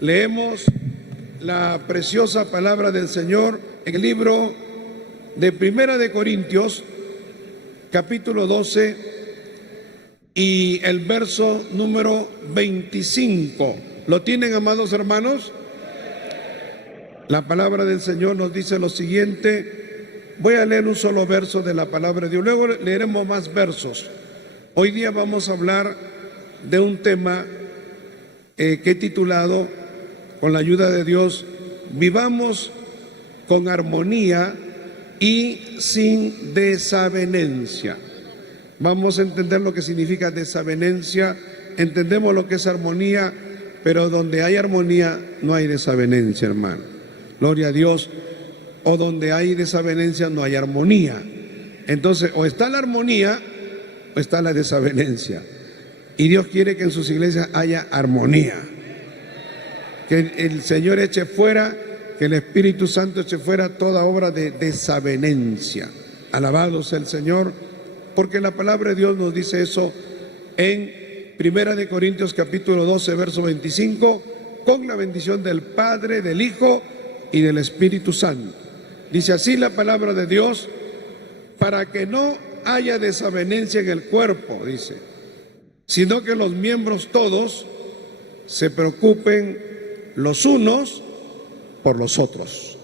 Leemos la preciosa palabra del Señor en el libro de Primera de Corintios, capítulo 12 y el verso número 25. ¿Lo tienen, amados hermanos? La palabra del Señor nos dice lo siguiente. Voy a leer un solo verso de la palabra de Dios, luego leeremos más versos. Hoy día vamos a hablar de un tema que he titulado, con la ayuda de Dios, vivamos con armonía y sin desavenencia. Vamos a entender lo que significa desavenencia. Entendemos lo que es armonía, pero donde hay armonía no hay desavenencia, hermano. Gloria a Dios. O donde hay desavenencia no hay armonía. Entonces, o está la armonía o está la desavenencia. Y Dios quiere que en sus iglesias haya armonía. Que el Señor eche fuera, que el Espíritu Santo eche fuera toda obra de desavenencia. Alabado sea el Señor, porque la palabra de Dios nos dice eso en Primera de Corintios capítulo 12, verso 25, con la bendición del Padre, del Hijo y del Espíritu Santo. Dice así la palabra de Dios: para que no haya desavenencia en el cuerpo, dice, sino que los miembros todos se preocupen los unos por los otros.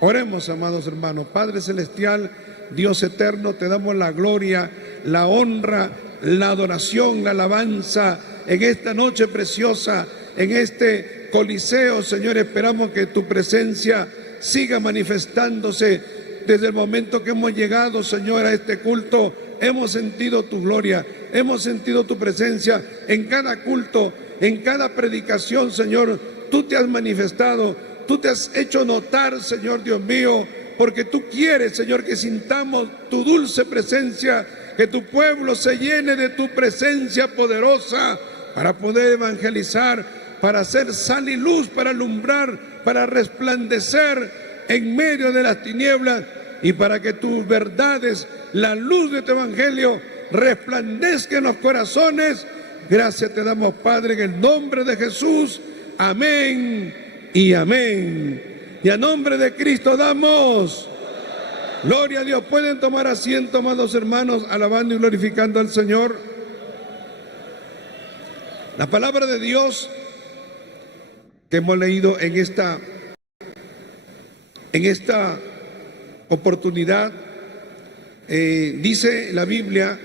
Oremos, amados hermanos. Padre celestial, Dios eterno, te damos la gloria, la honra, la adoración, la alabanza en esta noche preciosa, en este coliseo, Señor. Esperamos que tu presencia siga manifestándose desde el momento que hemos llegado, Señor, a este culto. Hemos sentido tu gloria, hemos sentido tu presencia en cada culto, en cada predicación, Señor. Tú te has manifestado, tú te has hecho notar, Señor Dios mío, porque tú quieres, Señor, que sintamos tu dulce presencia, que tu pueblo se llene de tu presencia poderosa para poder evangelizar, para hacer sal y luz, para alumbrar, para resplandecer en medio de las tinieblas, y para que tus verdades, la luz de tu evangelio, resplandezca en los corazones. Gracias te damos, Padre, en el nombre de Jesús. Amén y amén. Y a nombre de Cristo damos gloria a Dios. Pueden tomar asiento, amados hermanos, alabando y glorificando al Señor. La palabra de Dios que hemos leído en esta oportunidad, dice la Biblia,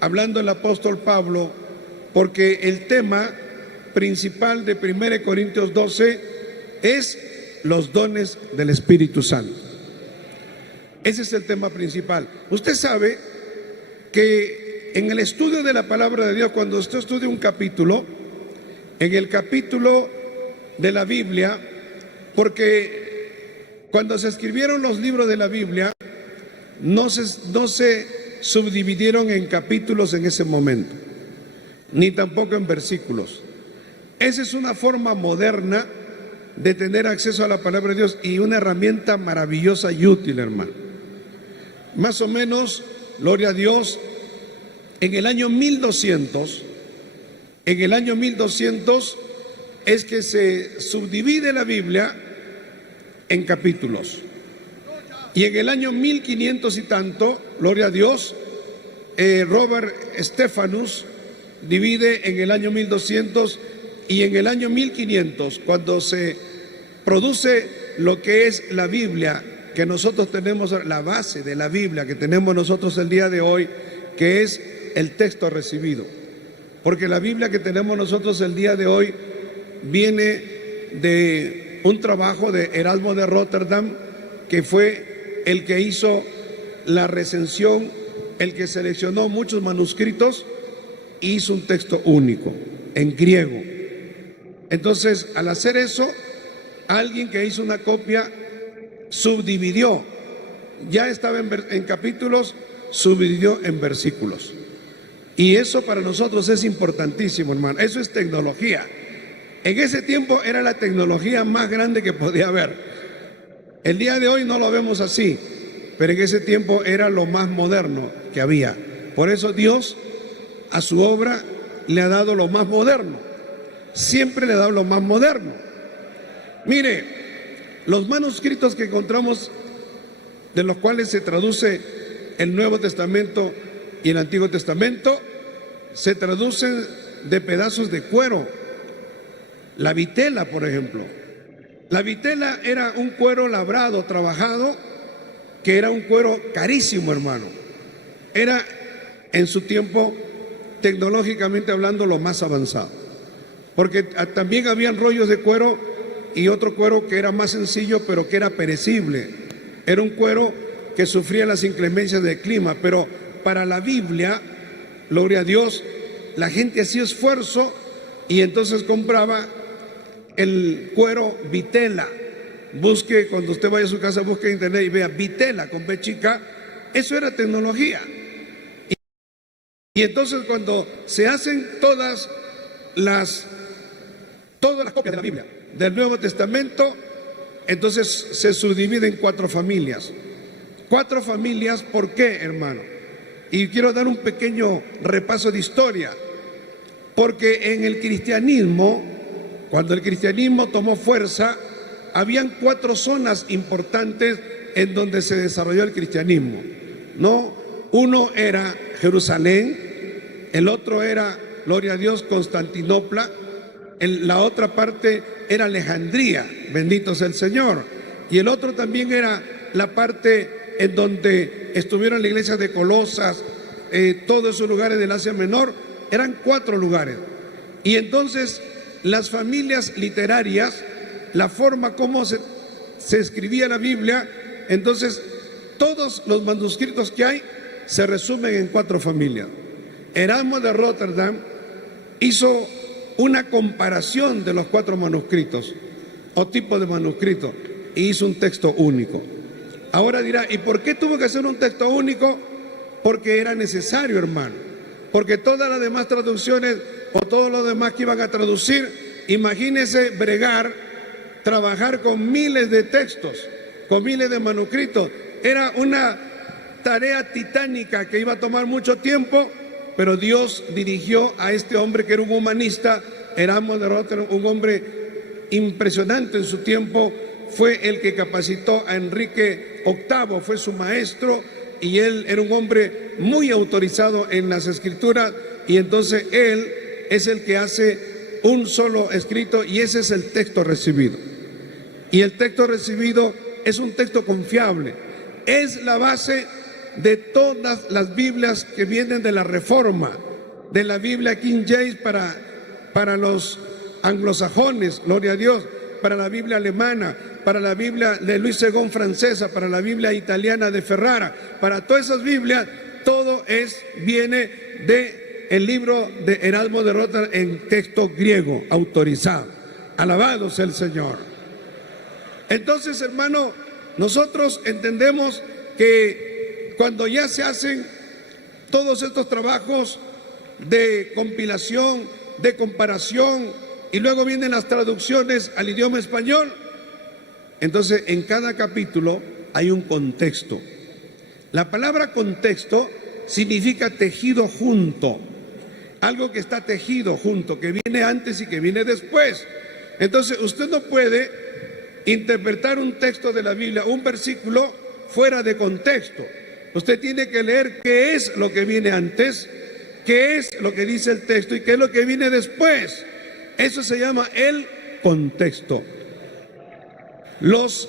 hablando el apóstol Pablo, porque el tema principal de 1 Corintios 12 es los dones del Espíritu Santo. Ese es el tema principal. Usted sabe que en el estudio de la palabra de Dios, cuando usted estudia un capítulo, en el capítulo de la Biblia, porque cuando se escribieron los libros de la Biblia, no se subdividieron en capítulos en ese momento, ni tampoco en versículos. Esa es una forma moderna de tener acceso a la palabra de Dios y una herramienta maravillosa y útil, hermano. Más o menos, gloria a Dios, en el año 1200 es que se subdivide la Biblia en capítulos. Y en el año 1500 y tanto, gloria a Dios, Robert Stephanus divide en el año 1200, y en el año 1500, cuando se produce lo que es la Biblia, que nosotros tenemos, la base de la Biblia que tenemos nosotros el día de hoy, que es el texto recibido. Porque la Biblia que tenemos nosotros el día de hoy viene de un trabajo de Erasmo de Rotterdam, que fue el que hizo la recensión, el que seleccionó muchos manuscritos e hizo un texto único en griego. Entonces, al hacer eso, alguien que hizo una copia subdividió, ya estaba en capítulos, subdividió en versículos. Y eso para nosotros es importantísimo, hermano. Eso es tecnología. En ese tiempo era la tecnología más grande que podía haber. El día de hoy no lo vemos así, pero en ese tiempo era lo más moderno que había. Por eso Dios a su obra le ha dado lo más moderno. siempre le da lo más moderno. Mire, los manuscritos que encontramos, de los cuales se traduce el Nuevo Testamento y el Antiguo Testamento, se traducen de pedazos de cuero. La vitela, por ejemplo. La vitela era un cuero labrado, trabajado, que era un cuero carísimo, hermano. Era en su tiempo, tecnológicamente hablando, lo más avanzado. Porque también habían rollos de cuero y otro cuero que era más sencillo, pero que era perecible. Era un cuero que sufría las inclemencias del clima, pero para la Biblia, gloria a Dios, la gente hacía esfuerzo y entonces compraba el cuero vitela. Busque, cuando usted vaya a su casa, busque en internet y vea vitela con B chica. Eso era tecnología. Y entonces cuando se hacen todas las copias de la Biblia, del Nuevo Testamento, entonces se subdivide en 4 familias. 4 familias, ¿por qué, hermano? Y quiero dar un pequeño repaso de historia, porque en el cristianismo, cuando el cristianismo tomó fuerza, habían 4 zonas importantes en donde se desarrolló el cristianismo, ¿no? Uno era Jerusalén, el otro era, gloria a Dios, Constantinopla, la otra parte era Alejandría, bendito sea el Señor, y el otro también era la parte en donde estuvieron la iglesia de Colosas, todos esos lugares del Asia Menor. Eran 4 lugares. Y entonces las familias literarias, la forma como se escribía la Biblia, entonces todos los manuscritos que hay se resumen en 4 familias. Erasmo de Rotterdam hizo una comparación de los 4 manuscritos o tipos de manuscritos y hizo un texto único. Ahora dirá, ¿y por qué tuvo que hacer un texto único? Porque era necesario, hermano. Porque todas las demás traducciones o todo lo demás que iban a traducir, imagínense trabajar con miles de textos, con miles de manuscritos. Era una tarea titánica que iba a tomar mucho tiempo, pero Dios dirigió a este hombre que era un humanista, Erasmo de Rotterdam, un hombre impresionante en su tiempo. Fue el que capacitó a Enrique VIII, fue su maestro, y él era un hombre muy autorizado en las escrituras, y entonces él es el que hace un solo escrito, y ese es el texto recibido. Y el texto recibido es un texto confiable, es la base de todas las Biblias que vienen de la Reforma, de la Biblia King James para los anglosajones, gloria a Dios, para la Biblia alemana, para la Biblia de Louis II francesa, para la Biblia italiana de Ferrara, para todas esas Biblias, todo viene del libro de Erasmo de Rotterdam en texto griego, autorizado. Alabado sea el Señor. Entonces, hermano, nosotros entendemos que cuando ya se hacen todos estos trabajos de compilación, de comparación, y luego vienen las traducciones al idioma español, entonces en cada capítulo hay un contexto. La palabra contexto significa tejido junto, algo que está tejido junto, que viene antes y que viene después. Entonces usted no puede interpretar un texto de la Biblia, un versículo, fuera de contexto. Usted tiene que leer qué es lo que viene antes, qué es lo que dice el texto y qué es lo que viene después. Eso se llama el contexto. Los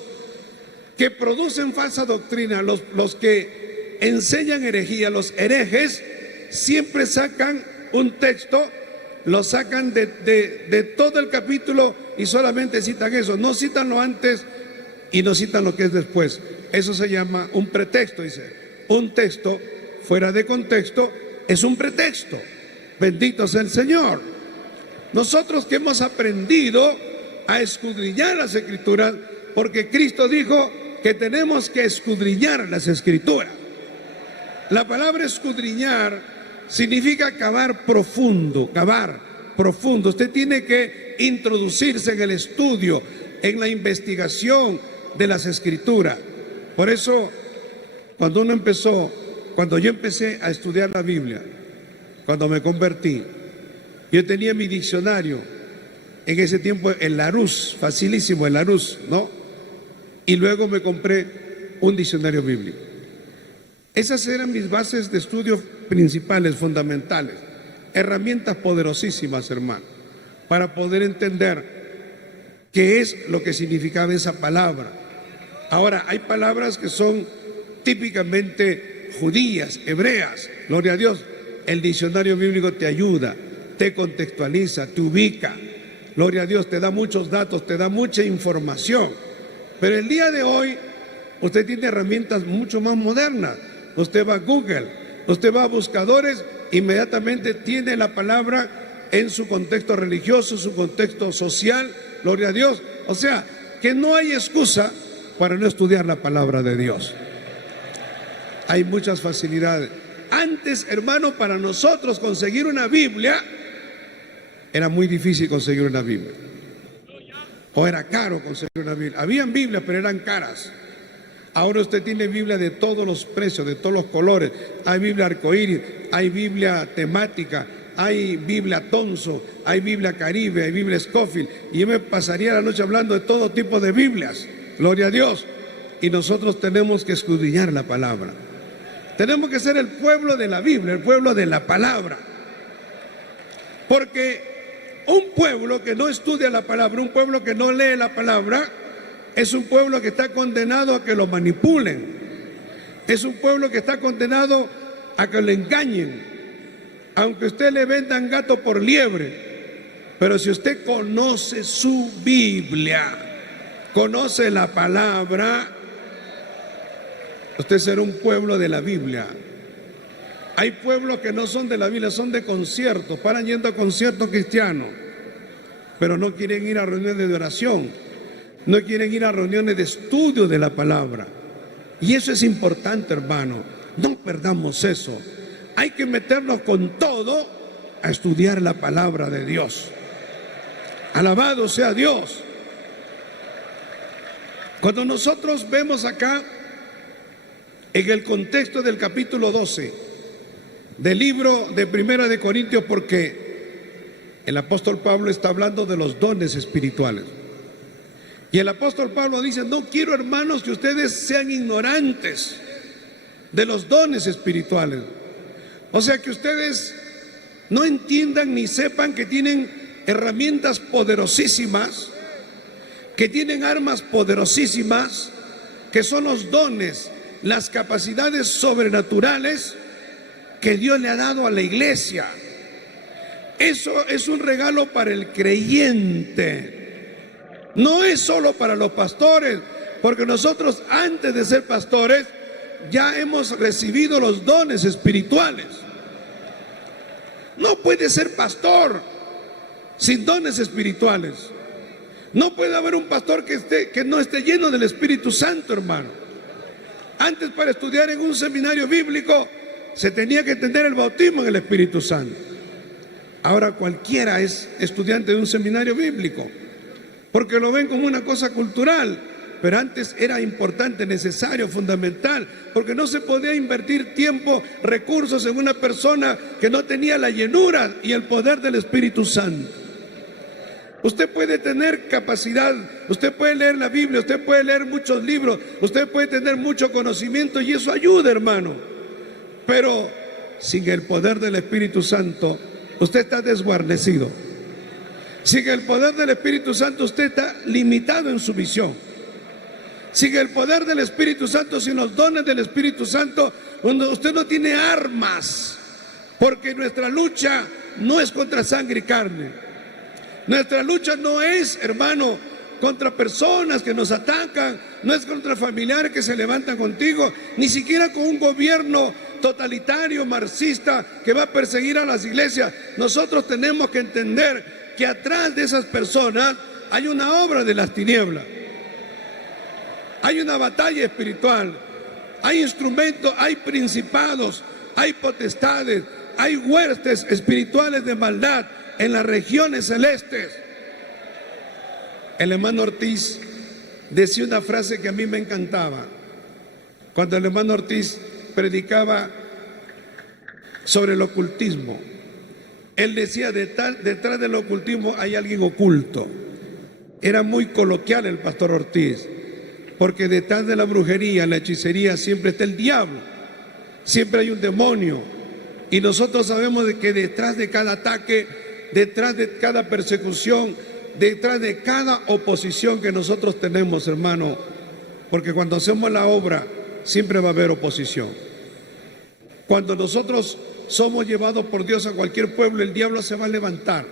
que producen falsa doctrina, los que enseñan herejía, los herejes, siempre sacan un texto, lo sacan de todo el capítulo y solamente citan eso, no citan lo antes y no citan lo que es después. Eso se llama un pretexto, dice. Un texto fuera de contexto es un pretexto. Bendito sea el Señor. Nosotros que hemos aprendido a escudriñar las Escrituras, porque Cristo dijo que tenemos que escudriñar las Escrituras. La palabra escudriñar significa cavar profundo, cavar profundo. Usted tiene que introducirse en el estudio, en la investigación de las Escrituras. Por eso, cuando yo empecé a estudiar la Biblia, cuando me convertí, yo tenía mi diccionario en ese tiempo el Larousse, facilísimo el Larousse, ¿no? Y luego me compré un diccionario bíblico. Esas eran mis bases de estudio principales, fundamentales, herramientas poderosísimas, hermano, para poder entender qué es lo que significaba esa palabra. Ahora, hay palabras que son típicamente judías, hebreas, gloria a Dios. El diccionario bíblico te ayuda, te contextualiza, te ubica, gloria a Dios, te da muchos datos, te da mucha información. Pero el día de hoy, usted tiene herramientas mucho más modernas. Usted va a Google, usted va a buscadores, inmediatamente tiene la palabra en su contexto religioso, su contexto social, gloria a Dios. O sea, que no hay excusa para no estudiar la palabra de Dios. Hay muchas facilidades. Antes, hermano, para nosotros conseguir una Biblia, era muy difícil conseguir una Biblia. O era caro conseguir una Biblia. Habían Biblias, pero eran caras. Ahora usted tiene Biblia de todos los precios, de todos los colores. Hay Biblia arcoíris, hay Biblia temática, hay Biblia Tonso, hay Biblia Caribe, hay Biblia Scofield. Y yo me pasaría la noche hablando de todo tipo de Biblias. Gloria a Dios. Y nosotros tenemos que escudriñar la palabra. Tenemos que ser el pueblo de la Biblia, el pueblo de la palabra. Porque un pueblo que no estudia la palabra, un pueblo que no lee la palabra, es un pueblo que está condenado a que lo manipulen. Es un pueblo que está condenado a que lo engañen. Aunque usted le vendan gato por liebre, pero si usted conoce su Biblia, conoce la palabra, usted será un pueblo de la Biblia. Hay pueblos que no son de la Biblia, son de conciertos, paran yendo a conciertos cristianos, pero no quieren ir a reuniones de oración, no quieren ir a reuniones de estudio de la palabra. Y eso es importante, hermano, no perdamos eso. Hay que meternos con todo a estudiar la palabra de Dios. Alabado sea Dios. Cuando nosotros vemos acá, en el contexto del capítulo 12, del libro de Primera de Corintios, porque el apóstol Pablo está hablando de los dones espirituales. Y el apóstol Pablo dice: no quiero, hermanos, que ustedes sean ignorantes de los dones espirituales. O sea, que ustedes no entiendan ni sepan que tienen herramientas poderosísimas, que tienen armas poderosísimas, que son los dones, las capacidades sobrenaturales que Dios le ha dado a la iglesia. Eso es un regalo para el creyente. No es solo para los pastores, porque nosotros antes de ser pastores ya hemos recibido los dones espirituales. No puede ser pastor sin dones espirituales. No puede haber un pastor que no esté lleno del Espíritu Santo, hermano. Antes, para estudiar en un seminario bíblico, se tenía que tener el bautismo en el Espíritu Santo. Ahora cualquiera es estudiante de un seminario bíblico, porque lo ven como una cosa cultural. Pero antes era importante, necesario, fundamental, porque no se podía invertir tiempo, recursos en una persona que no tenía la llenura y el poder del Espíritu Santo. Usted puede tener capacidad, usted puede leer la Biblia, usted puede leer muchos libros, usted puede tener mucho conocimiento, y eso ayuda, hermano. Pero sin el poder del Espíritu Santo, usted está desguarnecido. Sin el poder del Espíritu Santo, usted está limitado en su visión. Sin el poder del Espíritu Santo, sin los dones del Espíritu Santo, usted no tiene armas, porque nuestra lucha no es contra sangre y carne. Nuestra lucha no es, hermano, contra personas que nos atacan, no es contra familiares que se levantan contigo, ni siquiera con un gobierno totalitario, marxista, que va a perseguir a las iglesias. Nosotros tenemos que entender que atrás de esas personas hay una obra de las tinieblas. Hay una batalla espiritual, hay instrumentos, hay principados, hay potestades, hay huestes espirituales de maldad en las regiones celestes. El hermano Ortiz decía una frase que a mí me encantaba. Cuando el hermano Ortiz predicaba sobre el ocultismo, Él decía, detrás del ocultismo hay alguien oculto. Era muy coloquial el pastor Ortiz, porque detrás de la brujería, la hechicería, siempre está el diablo, siempre hay un demonio. Y nosotros sabemos de que detrás de cada ataque, detrás de cada persecución, detrás de cada oposición que nosotros tenemos, hermano, porque cuando hacemos la obra siempre va a haber oposición. Cuando nosotros somos llevados por Dios a cualquier pueblo, el diablo se va a levantar.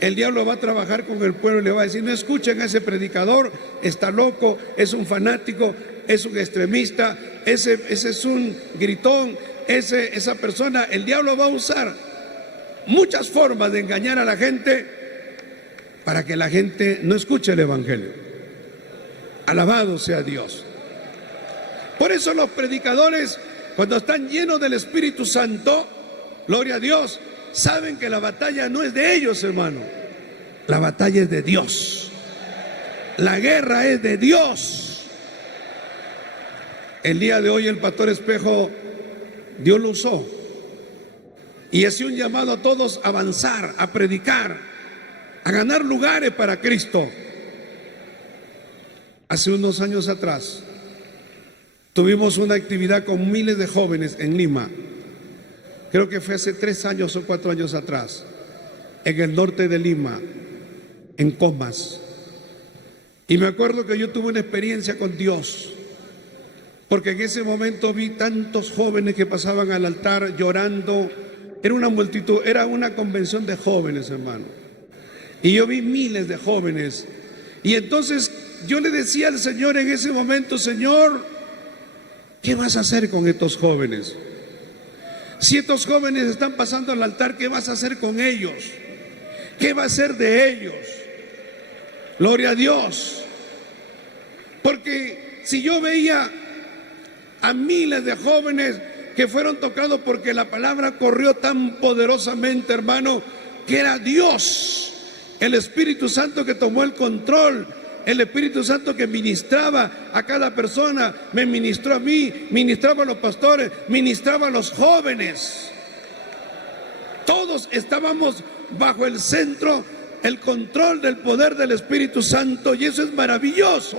El diablo va a trabajar con el pueblo y le va a decir, no escuchen a ese predicador, está loco, es un fanático, es un extremista, ese es un gritón, esa persona. El diablo va a usar muchas formas de engañar a la gente para que la gente no escuche el evangelio. Alabado sea Dios. Por eso los predicadores, cuando están llenos del Espíritu Santo, gloria a Dios, saben que la batalla no es de ellos, hermano. La batalla es de Dios. La guerra es de Dios. El día de hoy el pastor Espejo, Dios lo usó y hacía un llamado a todos a avanzar, a predicar, a ganar lugares para Cristo. Hace unos años atrás tuvimos una actividad con miles de jóvenes en Lima. Creo que fue hace 3 años o 4 años atrás, en el norte de Lima, en Comas. Y me acuerdo que yo tuve una experiencia con Dios, porque en ese momento vi tantos jóvenes que pasaban al altar llorando. Era una multitud, era una convención de jóvenes, hermano. Y yo vi miles de jóvenes. Y entonces yo le decía al Señor en ese momento, Señor, ¿qué vas a hacer con estos jóvenes? Si estos jóvenes están pasando al altar, ¿qué vas a hacer con ellos? ¿Qué va a ser de ellos? Gloria a Dios. Porque si yo veía a miles de jóvenes que fueron tocados porque la palabra corrió tan poderosamente, hermano, que era Dios, el Espíritu Santo que tomó el control, el Espíritu Santo que ministraba a cada persona, me ministró a mí, ministraba a los pastores, ministraba a los jóvenes. Todos estábamos bajo el centro, el control del poder del Espíritu Santo, y eso es maravilloso.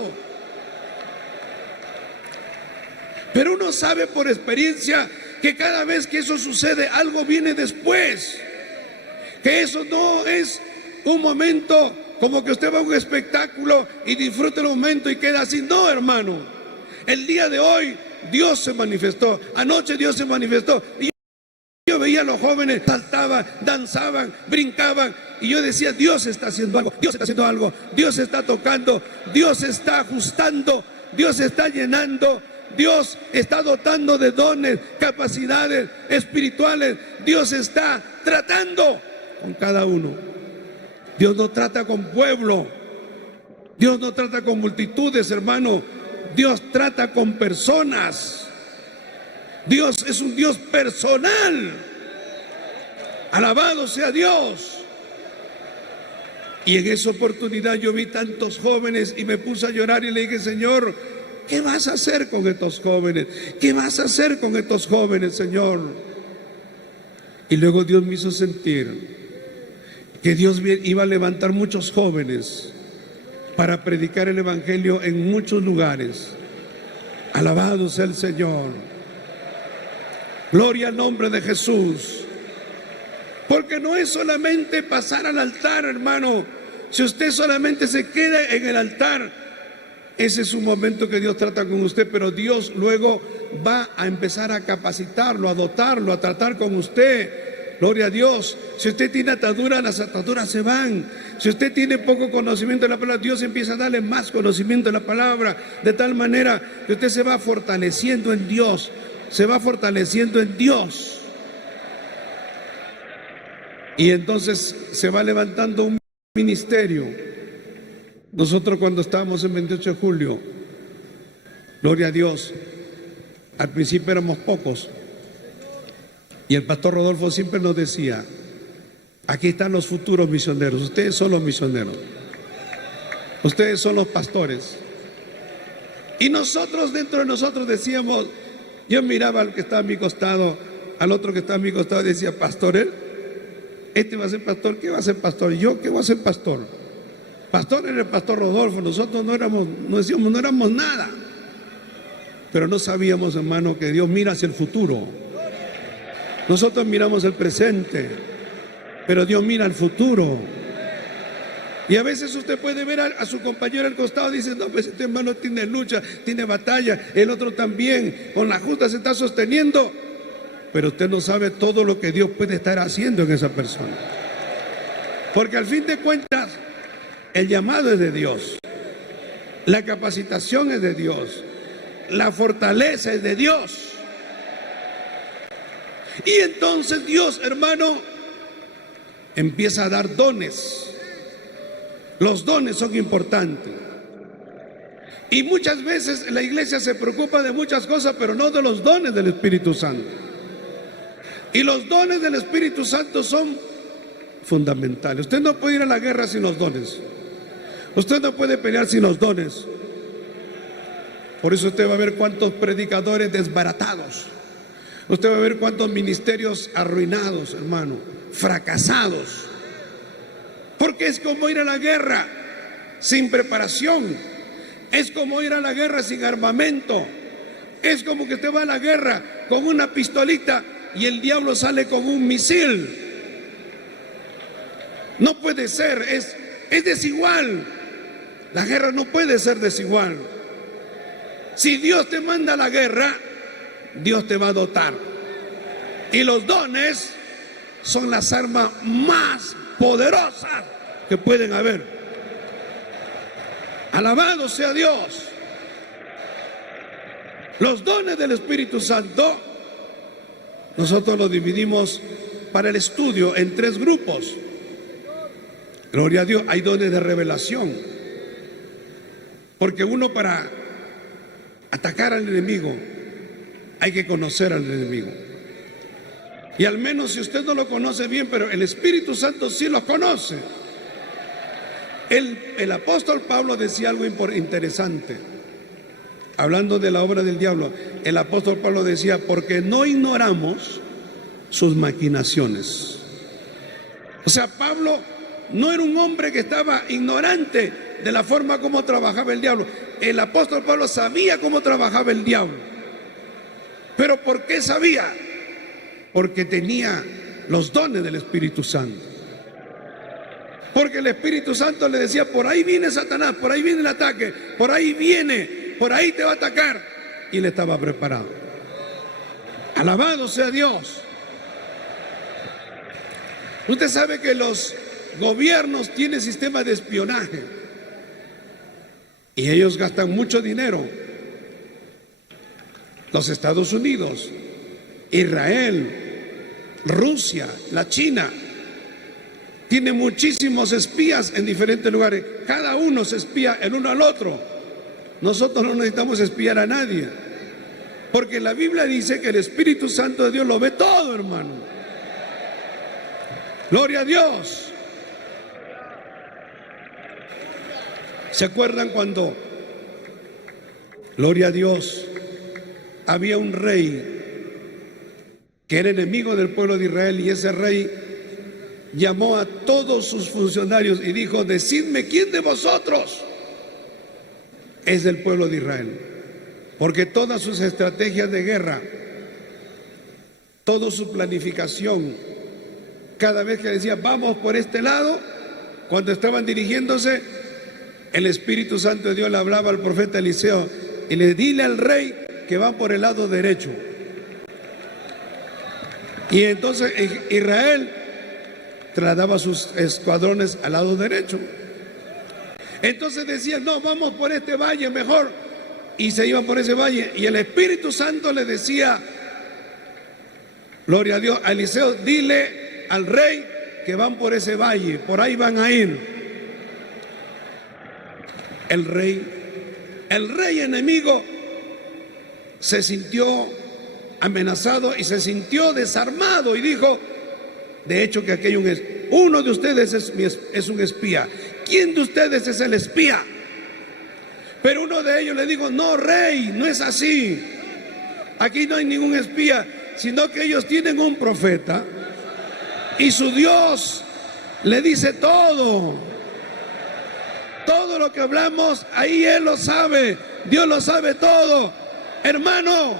Pero uno sabe por experiencia que cada vez que eso sucede, algo viene después. Que eso no es un momento como que usted va a un espectáculo y disfruta el momento y queda así. No, hermano. El día de hoy Dios se manifestó. Anoche Dios se manifestó. Y yo veía a los jóvenes, saltaban, danzaban, brincaban. Y yo decía, Dios está haciendo algo, Dios está haciendo algo, Dios está tocando, Dios está ajustando, Dios está llenando, Dios está dotando de dones, capacidades espirituales. Dios está tratando con cada uno. Dios no trata con pueblo, Dios no trata con multitudes, hermano. Dios trata con personas. Dios es un Dios personal. Alabado sea Dios. Y en esa oportunidad yo vi tantos jóvenes y me puse a llorar y le dije, Señor, ¿qué vas a hacer con estos jóvenes? ¿Qué vas a hacer con estos jóvenes, Señor? Y luego Dios me hizo sentir que Dios iba a levantar muchos jóvenes para predicar el evangelio en muchos lugares. Alabado sea el Señor. Gloria al nombre de Jesús. Porque no es solamente pasar al altar, hermano. Si usted solamente se queda en el altar, ese es un momento que Dios trata con usted, pero Dios luego va a empezar a capacitarlo, a dotarlo, a tratar con usted. Gloria a Dios. Si usted tiene ataduras, las ataduras se van. Si usted tiene poco conocimiento de la palabra, Dios empieza a darle más conocimiento de la palabra, de tal manera que usted se va fortaleciendo en Dios, se va fortaleciendo en Dios. Y entonces se va levantando un ministerio. Nosotros cuando estábamos en 28 de julio, gloria a Dios, al principio éramos pocos. Y el pastor Rodolfo siempre nos decía, aquí están los futuros misioneros, ustedes son los misioneros, ustedes son los pastores. Y nosotros dentro de nosotros decíamos, yo miraba al que estaba a mi costado, al otro que estaba a mi costado y decía, pastor, este va a ser pastor, ¿qué va a ser pastor? ¿Yo qué voy a ser pastor? Pastor era el pastor Rodolfo, nosotros no éramos nada. Pero no sabíamos, hermano, que Dios mira hacia el futuro. Nosotros miramos el presente, pero Dios mira al futuro. Y a veces usted puede ver a su compañero al costado y dice, no, pues este hermano tiene lucha, tiene batalla, el otro también, con la justa se está sosteniendo. Pero usted no sabe todo lo que Dios puede estar haciendo en esa persona. Porque al fin de cuentas, el llamado es de Dios, la capacitación es de Dios, la fortaleza es de Dios. Y entonces Dios, hermano, empieza a dar dones. Los dones son importantes. Y muchas veces la iglesia se preocupa de muchas cosas, pero no de los dones del Espíritu Santo. Y los dones del Espíritu Santo son fundamentales. Usted no puede ir a la guerra sin los dones. Usted no puede pelear sin los dones. Por eso usted va a ver cuántos predicadores desbaratados. Usted va a ver cuántos ministerios arruinados, hermano, fracasados. Porque es como ir a la guerra sin preparación. Es como ir a la guerra sin armamento. Es como que usted va a la guerra con una pistolita y el diablo sale con un misil. No puede ser, es desigual. La guerra no puede ser desigual. Si Dios te manda a la guerra, Dios te va a dotar. Y los dones son las armas más poderosas que pueden haber. Alabado sea Dios. Los dones del Espíritu Santo, nosotros los dividimos para el estudio en 3 grupos. Gloria a Dios, hay dones de revelación. Porque uno, para atacar al enemigo, hay que conocer al enemigo. Y al menos si usted no lo conoce bien, pero el Espíritu Santo sí lo conoce. El apóstol Pablo decía algo interesante. Hablando de la obra del diablo, el apóstol Pablo decía, porque no ignoramos sus maquinaciones. O sea, Pablo no era un hombre que estaba ignorante de la forma como trabajaba el diablo. El apóstol Pablo sabía cómo trabajaba el diablo. ¿Pero por qué sabía? Porque tenía los dones del Espíritu Santo. Porque el Espíritu Santo le decía, por ahí viene Satanás, por ahí viene el ataque, por ahí viene, por ahí te va a atacar. Y él estaba preparado. Alabado sea Dios. Usted sabe que los gobiernos tienen sistemas de espionaje y ellos gastan mucho dinero. Los Estados Unidos, Israel, Rusia, la China, tiene muchísimos espías en diferentes lugares. Cada uno se espía el uno al otro. Nosotros no necesitamos espiar a nadie, porque la Biblia dice que el Espíritu Santo de Dios lo ve todo, hermano. Gloria a Dios. ¿Se acuerdan cuando, gloria a Dios, había un rey que era enemigo del pueblo de Israel, y ese rey llamó a todos sus funcionarios y dijo, decidme quién de vosotros es del pueblo de Israel? Porque todas sus estrategias de guerra, toda su planificación, cada vez que decía vamos por este lado, cuando estaban dirigiéndose, el Espíritu Santo de Dios le hablaba al profeta Eliseo y le dile al rey que va por el lado derecho. Y entonces Israel trasladaba sus escuadrones al lado derecho. Entonces decían, no, vamos por este valle mejor. Y se iban por ese valle. Y el Espíritu Santo le decía, gloria a Dios, a Eliseo, dile al rey que van por ese valle, por ahí van a ir. El rey enemigo se sintió amenazado y se sintió desarmado y dijo, de hecho que aquello uno de ustedes es un espía. ¿Quién de ustedes es el espía? Pero uno de ellos le dijo, no, rey, no es así. Aquí no hay ningún espía, sino que ellos tienen un profeta Y su Dios le dice todo. Todo lo que hablamos, ahí Él lo sabe. Dios lo sabe todo. Hermano,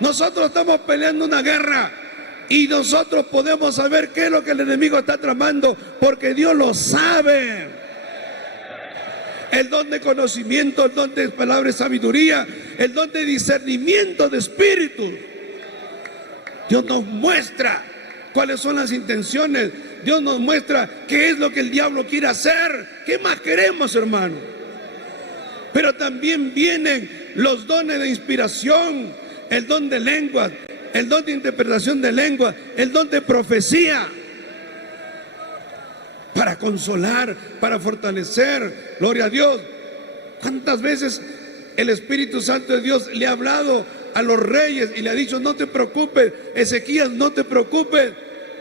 nosotros estamos peleando una guerra y nosotros podemos saber qué es lo que el enemigo está tramando, porque Dios lo sabe. El don de conocimiento, el don de palabra y sabiduría, el don de discernimiento de espíritus. Dios nos muestra cuáles son las intenciones. Dios nos muestra qué es lo que el diablo quiere hacer. ¿Qué más queremos, hermano? Pero también vienen los dones de inspiración, el don de lenguas, el don de interpretación de lenguas, el don de profecía, para consolar, para fortalecer. Gloria a Dios. ¿Cuántas veces el Espíritu Santo de Dios le ha hablado a los reyes y le ha dicho: no te preocupes, Ezequías, no te preocupes,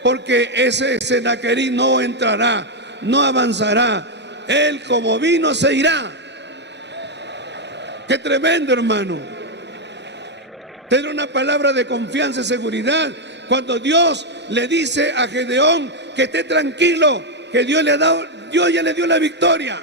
porque ese Sennacherib no entrará, no avanzará, él como vino se irá? Qué tremendo, hermano, tener una palabra de confianza y seguridad cuando Dios le dice a Gedeón que esté tranquilo, que Dios ya le dio la victoria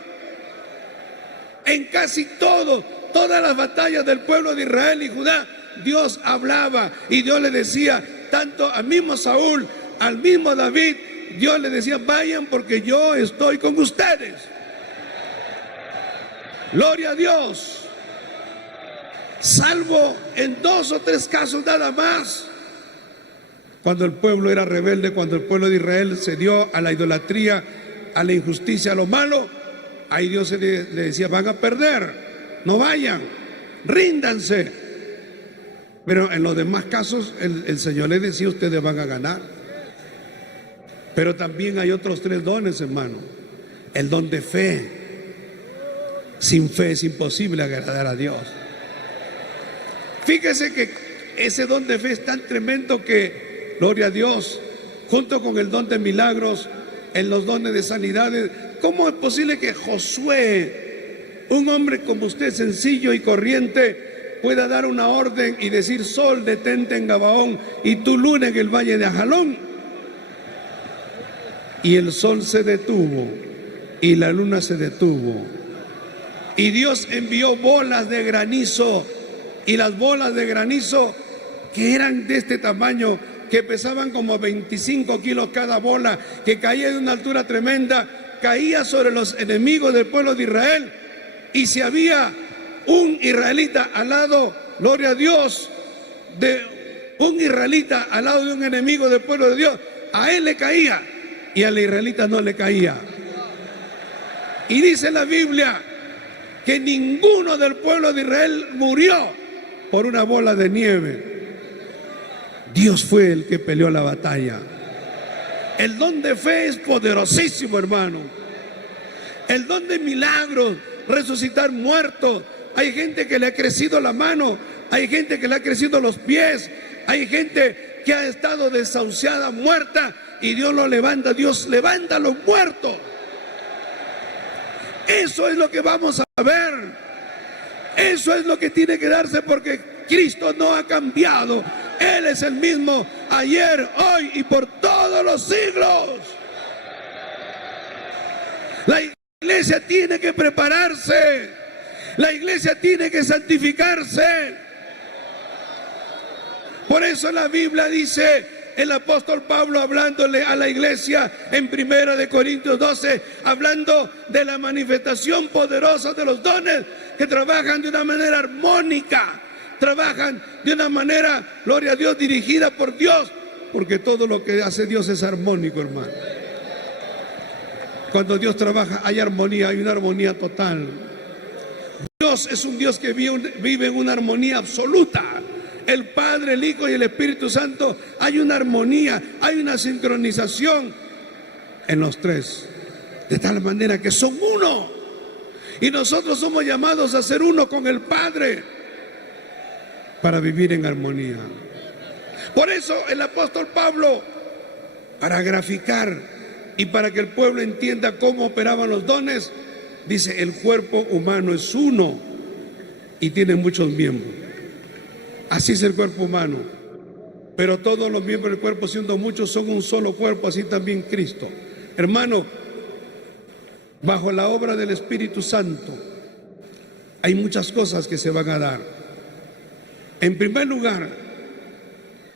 en casi todas las batallas del pueblo de Israel y Judá. Dios hablaba y Dios le decía, tanto al mismo Saúl, al mismo David, Dios le decía: vayan porque yo estoy con ustedes. Gloria a Dios. Salvo en 2 o 3 casos nada más, cuando el pueblo era rebelde, cuando el pueblo de Israel se dio a la idolatría, a la injusticia, a lo malo, ahí Dios le decía: van a perder, no vayan, ríndanse. Pero en los demás casos el Señor le decía: ustedes van a ganar. Pero también hay otros 3 dones, hermano. El don de fe. Sin fe es imposible agradar a Dios. Fíjese que ese don de fe es tan tremendo que, gloria a Dios, junto con el don de milagros, en los dones de sanidades, ¿cómo es posible que Josué, un hombre como usted, sencillo y corriente, pueda dar una orden y decir: sol, detente en Gabaón, y tú, luna, en el valle de Ajalón? Y el sol se detuvo y la luna se detuvo, y Dios envió bolas de granizo, y las bolas de granizo, que eran de este tamaño, que pesaban como 25 kilos cada bola, que caía de una altura tremenda, caía sobre los enemigos del pueblo de Israel. Y si había un israelita al lado, gloria a Dios, de un israelita al lado de un enemigo del pueblo de Dios, a él le caía y al israelita no le caía. Y dice la Biblia que ninguno del pueblo de Israel murió por una bola de nieve. Dios fue el que peleó la batalla. El don de fe es poderosísimo, hermano. El don de milagros, resucitar muertos. Hay gente que le ha crecido la mano, hay gente que le ha crecido los pies, hay gente que ha estado desahuciada, muerta, y Dios lo levanta. Dios levanta a los muertos. Eso es lo que vamos a ver. Eso es lo que tiene que darse, porque Cristo no ha cambiado. Él es el mismo ayer, hoy y por todos los siglos. La iglesia tiene que prepararse. La iglesia tiene que santificarse. Por eso la Biblia dice, el apóstol Pablo, hablándole a la iglesia en 1 Corintios 12, hablando de la manifestación poderosa de los dones, que trabajan de una manera armónica, trabajan de una manera, gloria a Dios, dirigida por Dios, porque todo lo que hace Dios es armónico, hermano. Cuando Dios trabaja hay armonía, hay una armonía total. Dios es un Dios que vive en una armonía absoluta. El Padre, el Hijo y el Espíritu Santo, hay una armonía, hay una sincronización en los 3, de tal manera que son uno. Y nosotros somos llamados a ser uno con el Padre para vivir en armonía. Por eso el apóstol Pablo, para graficar y para que el pueblo entienda cómo operaban los dones, dice: el cuerpo humano es uno y tiene muchos miembros. Así es el cuerpo humano. pero todos los miembros del cuerpo, siendo muchos, son un solo cuerpo, así también Cristo. Hermano, bajo la obra del Espíritu Santo hay muchas cosas que se van a dar. En primer lugar,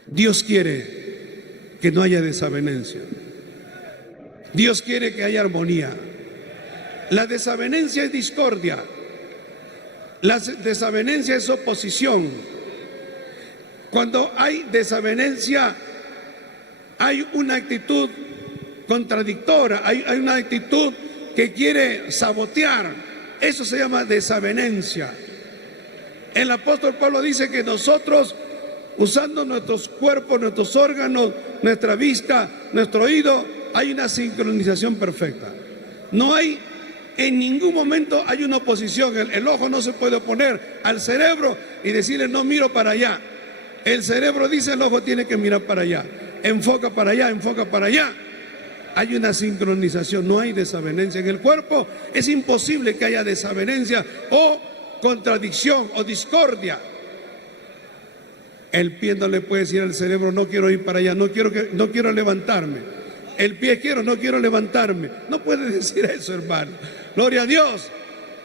Dios quiere que no haya desavenencia. Dios quiere que haya armonía. La desavenencia es discordia. La desavenencia es oposición. Cuando hay desavenencia, hay una actitud contradictora, hay una actitud que quiere sabotear. Eso se llama desavenencia. El apóstol Pablo dice que nosotros, usando nuestros cuerpos, nuestros órganos, nuestra vista, nuestro oído, hay una sincronización perfecta. No hay, en ningún momento hay una oposición. El ojo no se puede oponer al cerebro y decirle no miro para allá. El cerebro dice el ojo tiene que mirar para allá. Enfoca para allá, enfoca para allá. Hay una sincronización, no hay desavenencia. En el cuerpo es imposible que haya desavenencia o contradicción o discordia. El pie no le puede decir al cerebro no quiero ir para allá, no quiero levantarme. El pie no quiero levantarme. No puede decir eso, hermano. Gloria a Dios.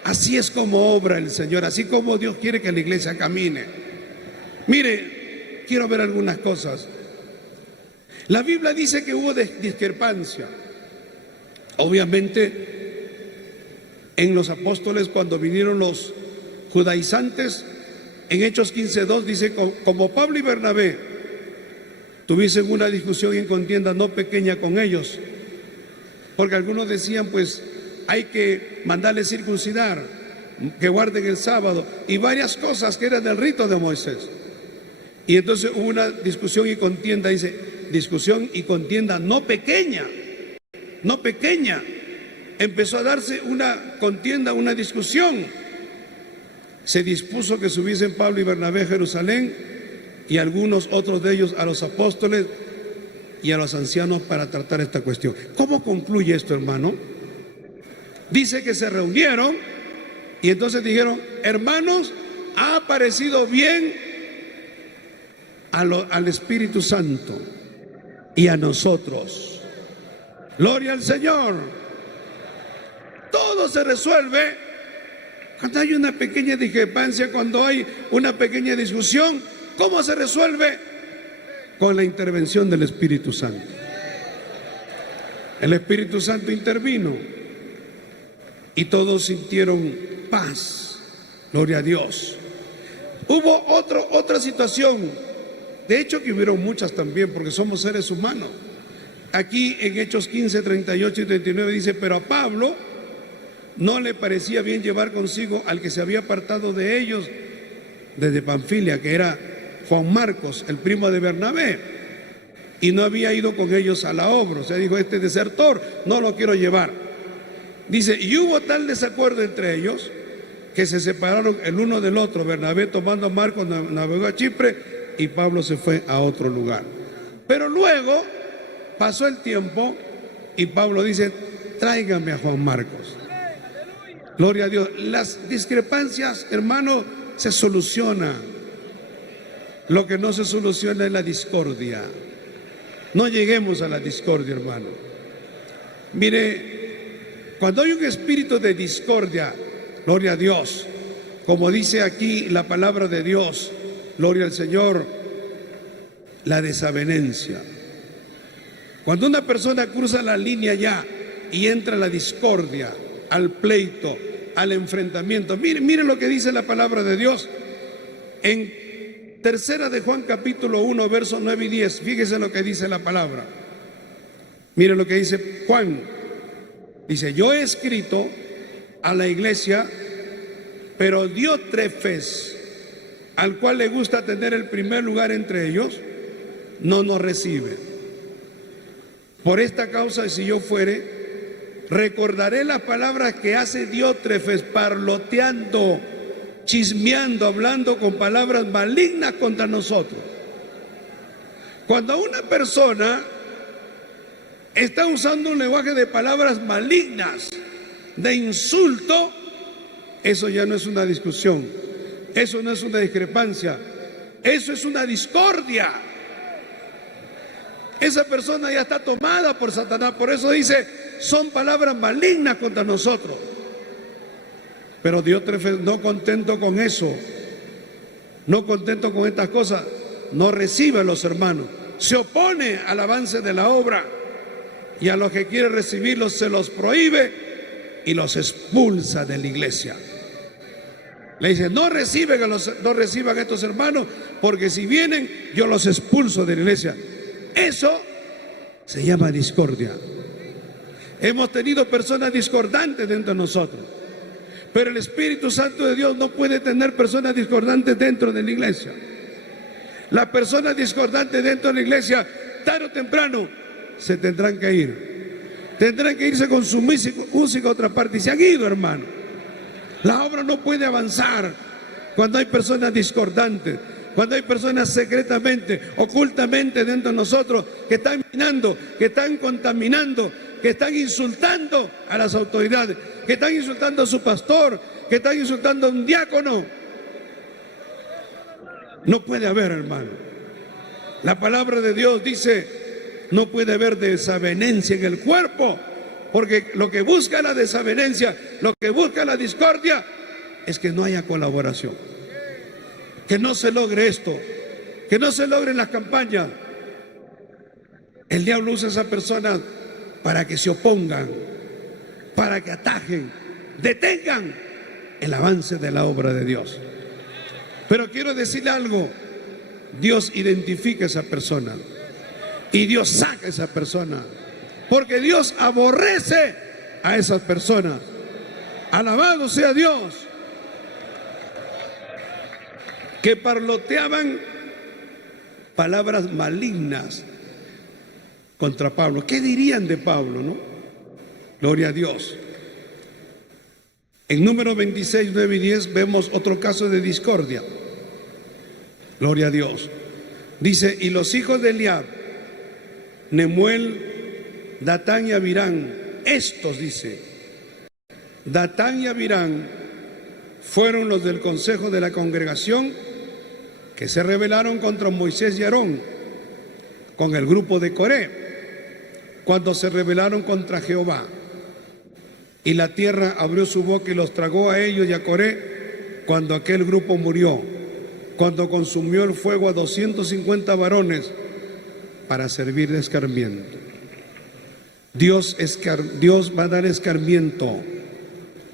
Así es como obra el Señor, así como Dios quiere que la iglesia camine. Mire, quiero ver algunas cosas. La Biblia dice que hubo discrepancia. Obviamente, en los apóstoles, cuando vinieron los judaizantes, en Hechos 15:2 dice, como Pablo y Bernabé tuviesen una discusión y contienda no pequeña con ellos, porque algunos decían, pues hay que mandarles circuncidar, que guarden el sábado y varias cosas que eran del rito de Moisés. Y entonces hubo una discusión y contienda, dice, discusión y contienda no pequeña, no pequeña. Empezó a darse una contienda, una discusión. Se dispuso que subiesen Pablo y Bernabé a Jerusalén y algunos otros de ellos a los apóstoles y a los ancianos para tratar esta cuestión. ¿Cómo concluye esto, hermano? Dice que se reunieron y entonces dijeron, hermanos, ha parecido bien al Espíritu Santo y a nosotros. Gloria al Señor. Todo se resuelve cuando hay una pequeña discrepancia, cuando hay una pequeña discusión. ¿Cómo se resuelve? Con la intervención del Espíritu Santo. El Espíritu Santo intervino y todos sintieron paz. Gloria a Dios. Hubo otra situación. De hecho que hubieron muchas también, porque somos seres humanos. Aquí en Hechos 15, 38 y 39 dice, pero a Pablo no le parecía bien llevar consigo al que se había apartado de ellos desde Panfilia, que era Juan Marcos, el primo de Bernabé, y no había ido con ellos a la obra. O sea, dijo, este desertor no lo quiero llevar. Dice, y hubo tal desacuerdo entre ellos que se separaron el uno del otro. Bernabé, tomando a Marcos, navegó a Chipre y Pablo se fue a otro lugar. Pero luego pasó el tiempo y Pablo dice, tráigame a Juan Marcos. Gloria a Dios. Las discrepancias, hermano, se solucionan. Lo que no se soluciona es la discordia. No lleguemos a la discordia, hermano. Mire, cuando hay un espíritu de discordia, gloria a Dios, como dice aquí la palabra de Dios, gloria al Señor, la desavenencia. Cuando una persona cruza la línea ya y entra a la discordia, al pleito, al enfrentamiento. Mire lo que dice la palabra de Dios en Tercera de Juan capítulo 1 versos 9 y 10. Fíjese lo que dice la palabra. Mire lo que dice Juan. Dice, yo he escrito a la iglesia, pero Diótrefes, al cual le gusta tener el primer lugar entre ellos, no nos recibe. Por esta causa, si yo fuere, recordaré las palabras que hace Diótrefes, parloteando, chismeando, hablando con palabras malignas contra nosotros. Cuando una persona está usando un lenguaje de palabras malignas, de insulto, eso ya no es una discusión, eso no es una discrepancia, eso es una discordia. esa persona ya está tomada por Satanás. Por eso dice, son palabras malignas contra nosotros. Pero Dios, no contento con eso, no contento con estas cosas, no recibe a los hermanos, se opone al avance de la obra, y a los que quieren recibirlos se los prohíbe y los expulsa de la iglesia. Le dice, no reciban a estos hermanos, porque si vienen yo los expulso de la iglesia. Eso se llama discordia. Hemos tenido personas discordantes dentro de nosotros, pero el Espíritu Santo de Dios no puede tener personas discordantes dentro de la iglesia. Las personas discordantes dentro de la iglesia, tarde o temprano, se tendrán que ir. Tendrán que irse con su música a otra parte, y se han ido, hermano. La obra no puede avanzar cuando hay personas discordantes, cuando hay personas secretamente, ocultamente dentro de nosotros que están minando, que están contaminando, que están insultando a las autoridades, que están insultando a su pastor, que están insultando a un diácono. No puede haber, hermano. La palabra de Dios dice, no puede haber desavenencia en el cuerpo, porque lo que busca la desavenencia, lo que busca la discordia, es que no haya colaboración, que no se logre esto, que no se logren las campañas. El diablo usa a esas personas para que se opongan, para que atajen, detengan el avance de la obra de Dios. Pero quiero decirle algo, Dios identifica a esa persona y Dios saca a esa persona, porque Dios aborrece a esas personas. Alabado sea Dios, que parloteaban palabras malignas contra Pablo. ¿Qué dirían de Pablo, no? Gloria a Dios. En Números 26, 9 y 10 vemos otro caso de discordia. Gloria a Dios. Dice, y los hijos de Eliab, Nemuel, Datán y Abirán, estos, dice, Datán y Abirán fueron los del consejo de la congregación que se rebelaron contra Moisés y Aarón con el grupo de Coré, cuando se rebelaron contra Jehová. Y la tierra abrió su boca y los tragó a ellos y a Coré cuando aquel grupo murió, cuando consumió el fuego a 250 varones para servir de escarmiento. Dios va a dar escarmiento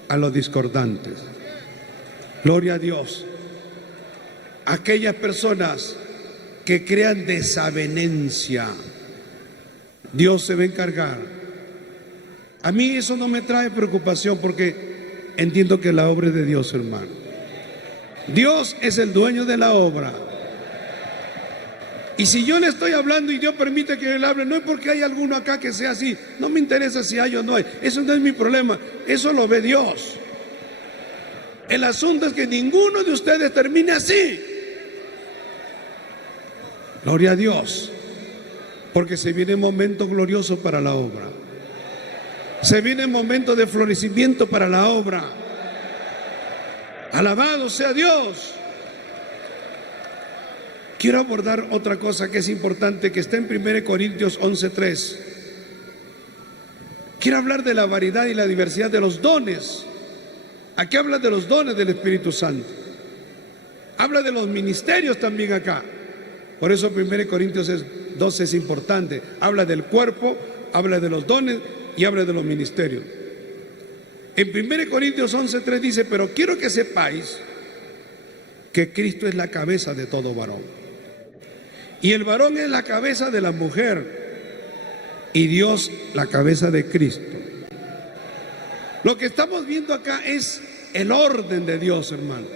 a los discordantes. Gloria a Dios. Aquellas personas que crean desavenencia, Dios se va a encargar. A mí eso no me trae preocupación, porque entiendo que la obra es de Dios, hermano. Dios es el dueño de la obra. Y si yo le estoy hablando y Dios permite que él hable, no es porque hay alguno acá que sea así. No me interesa si hay o no hay. Eso no es mi problema. Eso lo ve Dios. El asunto es que ninguno de ustedes termine así. Gloria a Dios. Porque se viene un momento glorioso para la obra. Se viene un momento de florecimiento para la obra. Alabado sea Dios. Quiero abordar otra cosa que es importante, que está en 1 Corintios 11:3. Quiero hablar de la variedad y la diversidad de los dones. Aquí habla de los dones del Espíritu Santo. Habla de los ministerios también acá. Por eso 1 Corintios 12 es importante. Habla del cuerpo, habla de los dones y habla de los ministerios. En 1 Corintios 11:3 dice, pero quiero que sepáis que Cristo es la cabeza de todo varón. Y el varón es la cabeza de la mujer y Dios la cabeza de Cristo. Lo que estamos viendo acá es el orden de Dios, hermano.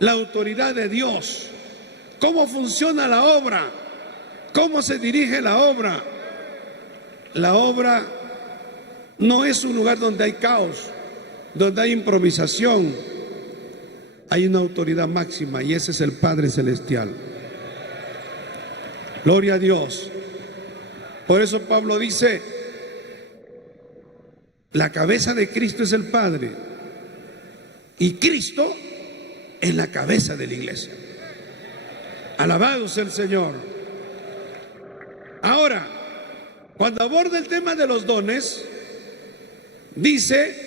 La autoridad de Dios. Cómo funciona la obra. Cómo se dirige la obra. La obra no es un lugar donde hay caos, donde hay improvisación. Hay una autoridad máxima y ese es el Padre Celestial. Gloria a Dios. Por eso Pablo dice, la cabeza de Cristo es el Padre y Cristo es la cabeza de la iglesia. Alabado sea el Señor. Ahora, cuando aborda el tema de los dones, dice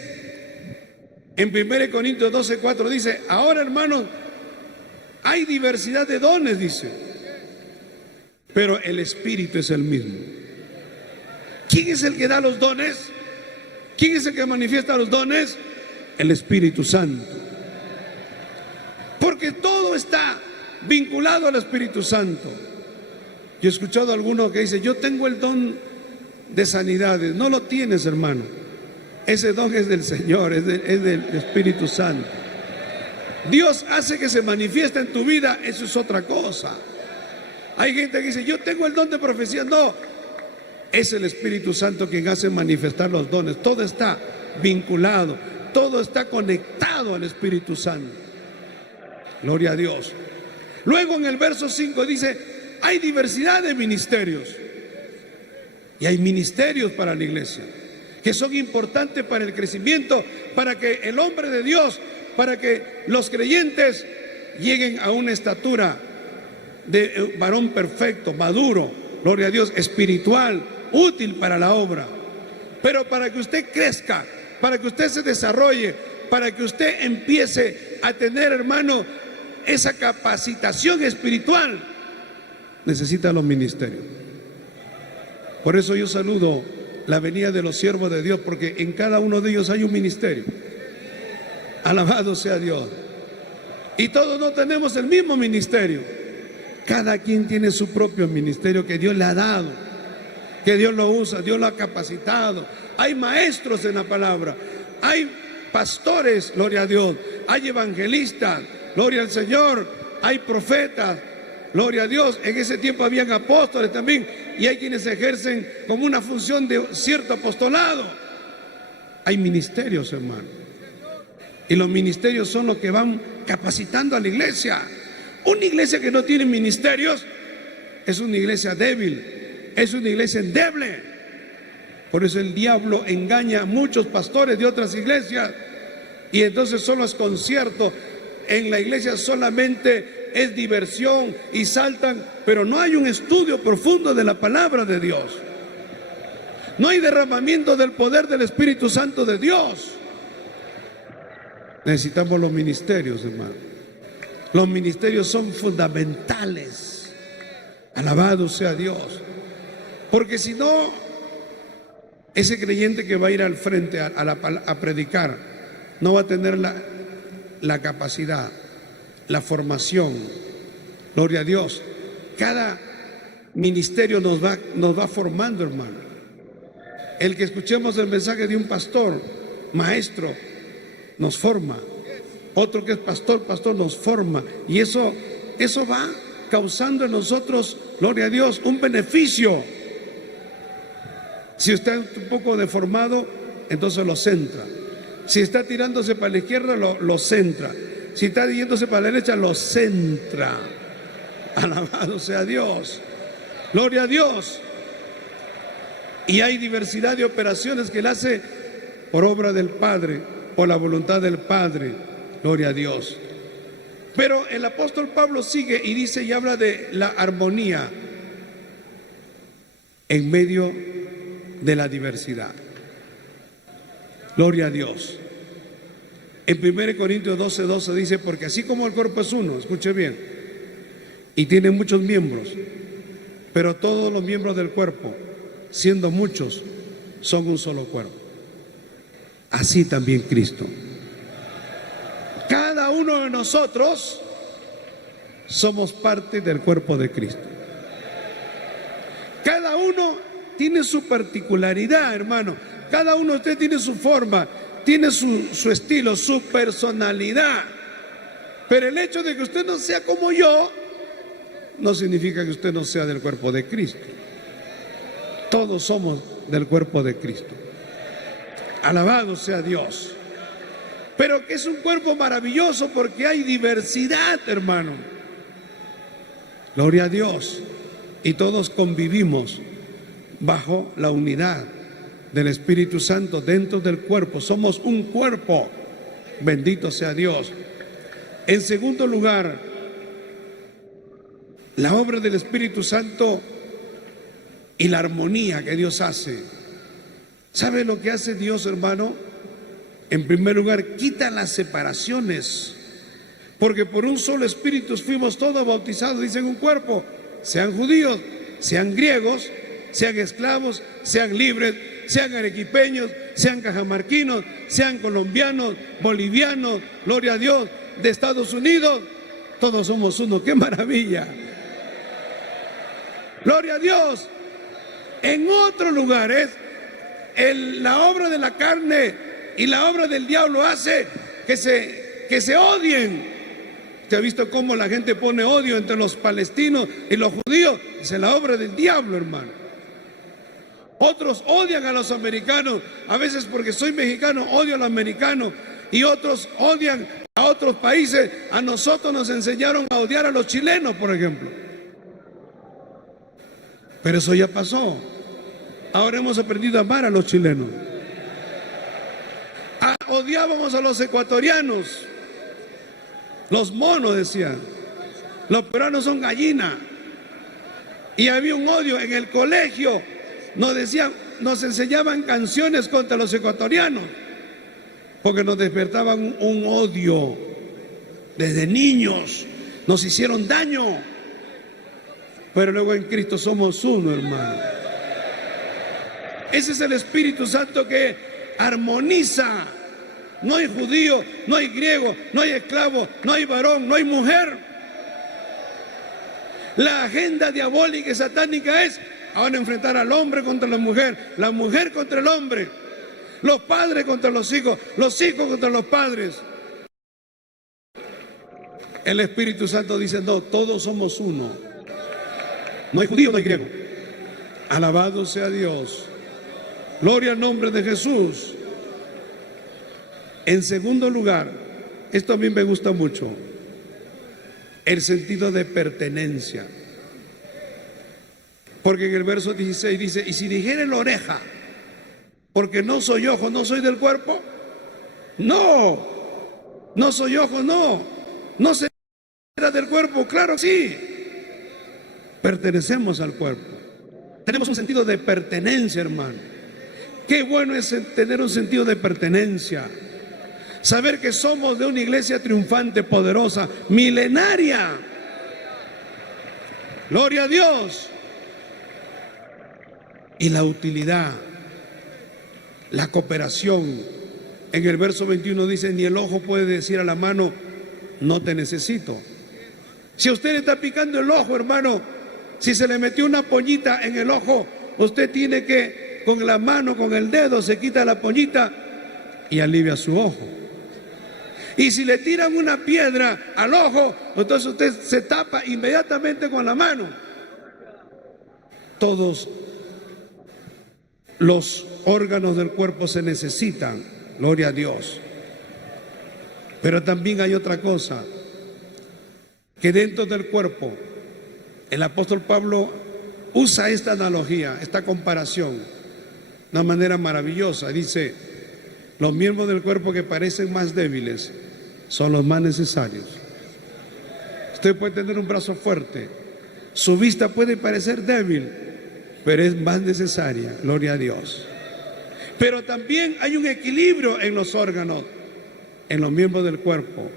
en 1 Corintios 12:4, dice: ahora, hermanos, hay diversidad de dones, dice, pero el Espíritu es el mismo. ¿Quién es el que da los dones? ¿Quién es el que manifiesta los dones? El Espíritu Santo. Porque todo está vinculado al Espíritu Santo. Yo he escuchado a algunos que dicen: yo tengo el don de sanidades. No lo tienes, hermano. Ese don es del Señor, es del Espíritu Santo. Dios hace que se manifieste en tu vida, eso es otra cosa. Hay gente que dice: yo tengo el don de profecía. No, es el Espíritu Santo quien hace manifestar los dones. Todo está vinculado, todo está conectado al Espíritu Santo. Gloria a Dios. Luego en el verso 5 dice: hay diversidad de ministerios. Y hay ministerios para la iglesia que son importantes para el crecimiento, para que el hombre de Dios, para que los creyentes lleguen a una estatura de varón perfecto, maduro, gloria a Dios, espiritual, útil para la obra. Pero para que usted crezca, para que usted se desarrolle, para que usted empiece a tener, hermano, esa capacitación espiritual, necesita los ministerios. Por eso yo saludo la venida de los siervos de Dios, porque en cada uno de ellos hay un ministerio. Alabado sea Dios. Y todos no tenemos el mismo ministerio. Cada quien tiene su propio ministerio que Dios le ha dado, que Dios lo usa, Dios lo ha capacitado. Hay maestros en la palabra, hay pastores, gloria a Dios, hay evangelistas, gloria al Señor, hay profetas, gloria a Dios. En ese tiempo habían apóstoles también, y hay quienes ejercen como una función de cierto apostolado. Hay ministerios, hermano, y los ministerios son los que van capacitando a la iglesia. Una iglesia que no tiene ministerios es una iglesia débil, es una iglesia endeble. Por eso el diablo engaña a muchos pastores de otras iglesias, y entonces solo es concierto. En la iglesia solamente es diversión y saltan, pero no hay un estudio profundo de la palabra de Dios. No hay derramamiento del poder del Espíritu Santo de Dios. Necesitamos los ministerios, hermano. Los ministerios son fundamentales. Alabado sea Dios. Porque si no, ese creyente que va a ir al frente a predicar no va a tener la capacidad, la formación. Gloria a Dios. Cada ministerio nos va formando, hermano. El que escuchemos el mensaje de un pastor, maestro, nos forma. Otro que es pastor nos forma. Y eso va causando en nosotros, gloria a Dios, un beneficio. Si está un poco deformado, entonces lo centra. Si está tirándose para la izquierda, lo centra. Si está yéndose para la derecha, lo centra. Alabado sea Dios. Gloria a Dios. Y hay diversidad de operaciones que Él hace por obra del Padre, por la voluntad del Padre. Gloria a Dios. Pero el apóstol Pablo sigue y dice y habla de la armonía en medio de la diversidad. Gloria a Dios. En 1 Corintios 12:12 dice: porque así como el cuerpo es uno, escuche bien, y tiene muchos miembros, pero todos los miembros del cuerpo, siendo muchos, son un solo cuerpo. Así también Cristo. Cada uno de nosotros somos parte del cuerpo de Cristo. Cada uno tiene su particularidad, hermano. Cada uno de ustedes tiene su forma, tiene su estilo, su personalidad. Pero el hecho de que usted no sea como yo no significa que usted no sea del cuerpo de Cristo. Todos somos del cuerpo de Cristo. Alabado sea Dios. Pero que es un cuerpo maravilloso porque hay diversidad, hermano. Gloria a Dios. Y todos convivimos bajo la unidad del Espíritu Santo dentro del cuerpo. Somos un cuerpo. Bendito sea Dios. En segundo lugar, la obra del Espíritu Santo y la armonía que Dios hace. ¿Sabe lo que hace Dios, hermano? En primer lugar, quita las separaciones, porque por un solo espíritu fuimos todos bautizados, dice, en un cuerpo, sean judíos, sean griegos, sean esclavos, sean libres, sean arequipeños, sean cajamarquinos, sean colombianos, bolivianos, gloria a Dios, de Estados Unidos, todos somos uno. ¡Qué maravilla! Gloria a Dios. En otros lugares, la obra de la carne y la obra del diablo hace que se odien. ¿Usted ha visto cómo la gente pone odio entre los palestinos y los judíos? Es la obra del diablo, hermano. Otros odian a los americanos, a veces porque soy mexicano, odio a los americanos, y otros odian a otros países. A nosotros nos enseñaron a odiar a los chilenos, por ejemplo. Pero eso ya pasó. Ahora hemos aprendido a amar a los chilenos. Odiábamos a los ecuatorianos. Los monos, decían. Los peruanos son gallinas. Y había un odio en el colegio. Nos enseñaban canciones contra los ecuatorianos, porque nos despertaban un odio desde niños, nos hicieron daño. Pero luego en Cristo somos uno, hermano. Ese es el Espíritu Santo que armoniza. No hay judío, no hay griego, no hay esclavo, no hay varón, no hay mujer. La agenda diabólica y satánica es ahora enfrentar al hombre contra la mujer contra el hombre, los padres contra los hijos contra los padres. El Espíritu Santo dice, no, todos somos uno. No hay judío, no hay griego. Alabado sea Dios. Gloria al nombre de Jesús. En segundo lugar, esto a mí me gusta mucho, el sentido de pertenencia. Porque en el verso 16 dice, y si dijere la oreja, porque no soy ojo, no soy del cuerpo, no soy ojo, no será del cuerpo, claro, sí, pertenecemos al cuerpo, tenemos un sentido de pertenencia, hermano. Qué bueno es tener un sentido de pertenencia, saber que somos de una iglesia triunfante, poderosa, milenaria. Gloria a Dios. Y la utilidad, la cooperación. En el verso 21 dice, ni el ojo puede decir a la mano, no te necesito. Si a usted le está picando el ojo, hermano, si se le metió una pollita en el ojo, usted tiene que, con la mano, con el dedo, se quita la pollita y alivia su ojo. Y si le tiran una piedra al ojo, entonces usted se tapa inmediatamente con la mano. Todos los órganos del cuerpo se necesitan, gloria a Dios. Pero también hay otra cosa, que dentro del cuerpo, el apóstol Pablo usa esta analogía, esta comparación, de una manera maravillosa. Dice, los miembros del cuerpo que parecen más débiles son los más necesarios. Usted puede tener un brazo fuerte, su vista puede parecer débil, pero es más necesaria, gloria a Dios. Pero también hay un equilibrio en los órganos, en los miembros del cuerpo.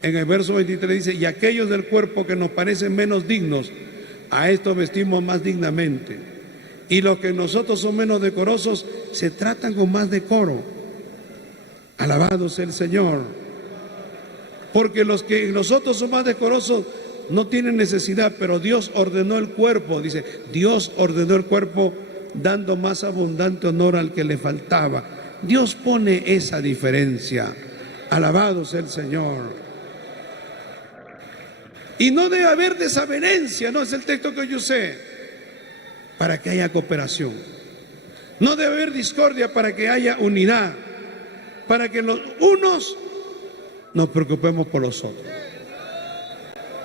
En el verso 23 dice, y aquellos del cuerpo que nos parecen menos dignos, a estos vestimos más dignamente. Y los que nosotros son menos decorosos, se tratan con más decoro. Alabado sea el Señor. Porque los que nosotros son más decorosos no tienen necesidad, pero Dios ordenó el cuerpo, dice, Dios ordenó el cuerpo dando más abundante honor al que le faltaba. Dios pone esa diferencia. Alabado sea el Señor. Y no debe haber desavenencia, no es el texto que yo usé, para que haya cooperación. No debe haber discordia, para que haya unidad, para que los unos nos preocupemos por los otros.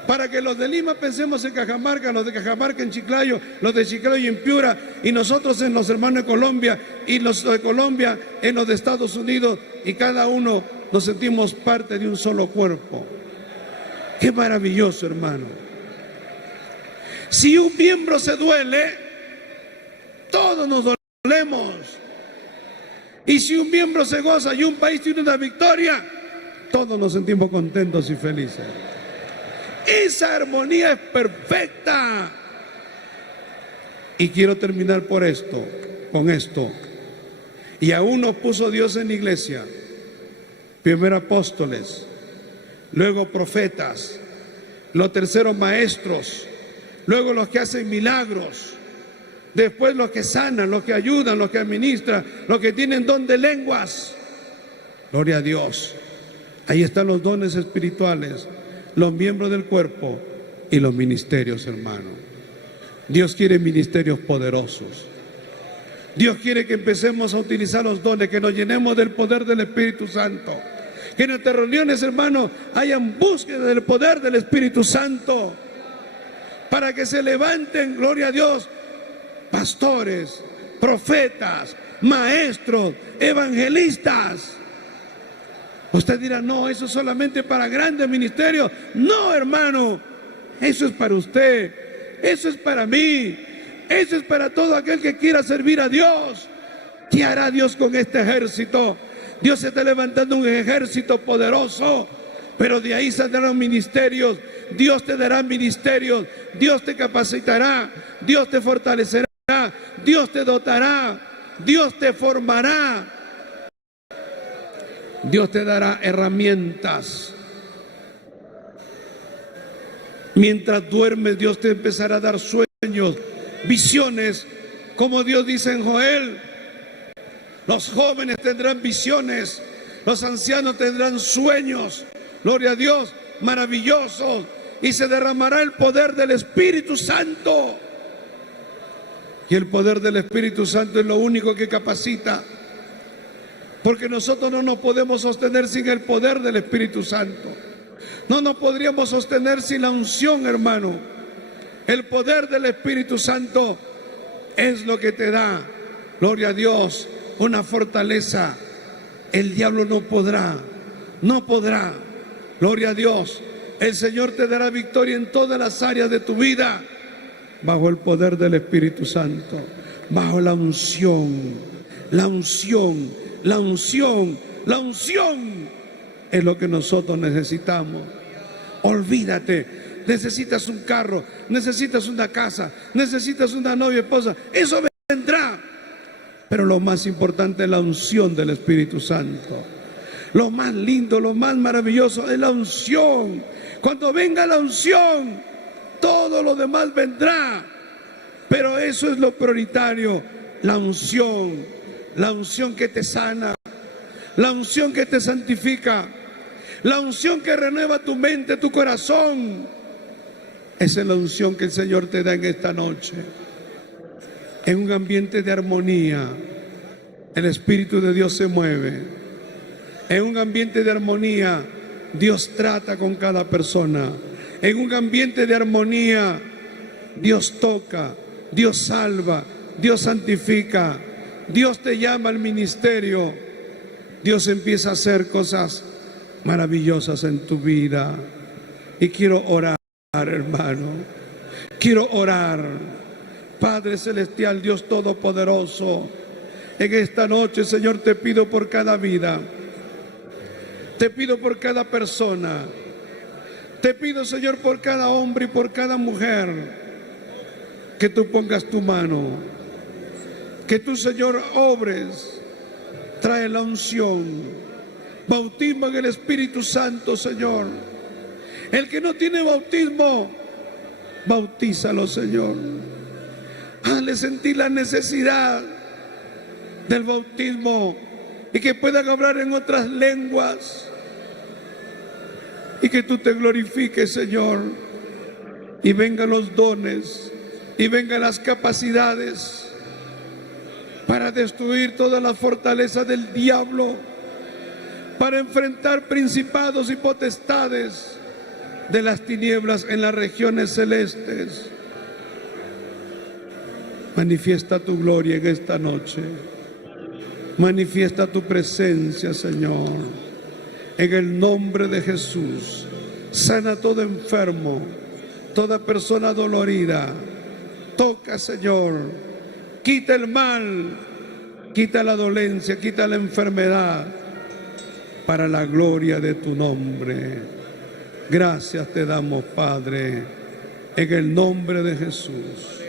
Para que los de Lima pensemos en Cajamarca, los de Cajamarca en Chiclayo, los de Chiclayo en Piura, y nosotros en los hermanos de Colombia, y los de Colombia en los de Estados Unidos, y cada uno nos sentimos parte de un solo cuerpo. Qué maravilloso, hermano. Si un miembro se duele, Todos nos dolemos. Y si un miembro se goza y un país tiene una victoria, todos nos sentimos contentos y felices. Esa armonía es perfecta. Y quiero terminar con esto. Y aún nos puso Dios en la iglesia. Primero apóstoles, luego profetas, los terceros maestros, luego los que hacen milagros, después los que sanan, los que ayudan, los que administran, los que tienen don de lenguas. Gloria a Dios. Ahí están los dones espirituales, los miembros del cuerpo y los ministerios, hermano. Dios quiere ministerios poderosos. Dios quiere que empecemos a utilizar los dones, que nos llenemos del poder del Espíritu Santo. Que en nuestras reuniones, hermano, hayan búsqueda del poder del Espíritu Santo. Para que se levanten, gloria a Dios, pastores, profetas, maestros, evangelistas. Usted dirá, no, eso es solamente para grandes ministerios. No, hermano, eso es para usted, eso es para mí, eso es para todo aquel que quiera servir a Dios. ¿Qué hará Dios con este ejército? Dios está levantando un ejército poderoso, pero de ahí saldrán ministerios. Dios te dará ministerios, Dios te capacitará, Dios te fortalecerá, Dios te dotará, Dios te formará. Dios te dará herramientas. Mientras duermes, Dios te empezará a dar sueños, visiones, como Dios dice en Joel. Los jóvenes tendrán visiones, los ancianos tendrán sueños, gloria a Dios, maravillosos, y se derramará el poder del Espíritu Santo. Y el poder del Espíritu Santo es lo único que capacita. Porque nosotros no nos podemos sostener sin el poder del Espíritu Santo. No nos podríamos sostener sin la unción, hermano. El poder del Espíritu Santo es lo que te da, gloria a Dios, una fortaleza. El diablo no podrá, gloria a Dios. El Señor te dará victoria en todas las áreas de tu vida, bajo el poder del Espíritu Santo, bajo la unción. La unción es lo que nosotros necesitamos. Olvídate, necesitas un carro, necesitas una casa, necesitas una novia, esposa, eso vendrá. Pero lo más importante es la unción del Espíritu Santo. Lo más lindo, lo más maravilloso es la unción. Cuando venga la unción, todo lo demás vendrá. Pero eso es lo prioritario, la unción. La unción que te sana, la unción que te santifica, la unción que renueva tu mente, tu corazón. Esa es la unción que el Señor te da en esta noche. En un ambiente de armonía, el Espíritu de Dios se mueve. En un ambiente de armonía, Dios trata con cada persona. En un ambiente de armonía, Dios toca, Dios salva, Dios santifica. Dios te llama al ministerio. Dios empieza a hacer cosas maravillosas en tu vida. Y quiero orar, hermano. Quiero orar. Padre celestial, Dios todopoderoso, en esta noche, Señor, te pido por cada vida. Te pido por cada persona. Te pido, Señor, por cada hombre y por cada mujer, que tú pongas tu mano. Que tú, Señor, obres, trae la unción, bautismo en el Espíritu Santo, Señor. El que no tiene bautismo, bautízalo, Señor. Hazle sentir la necesidad del bautismo y que puedan hablar en otras lenguas y que tú te glorifiques, Señor, y vengan los dones y vengan las capacidades para destruir todas las fortalezas del diablo, para enfrentar principados y potestades de las tinieblas en las regiones celestes. Manifiesta tu gloria en esta noche. Manifiesta tu presencia, Señor. En el nombre de Jesús, sana todo enfermo, toda persona dolorida. Toca, Señor. quita el mal, quita la dolencia, quita la enfermedad, para la gloria de tu nombre. Gracias te damos, Padre, en el nombre de Jesús.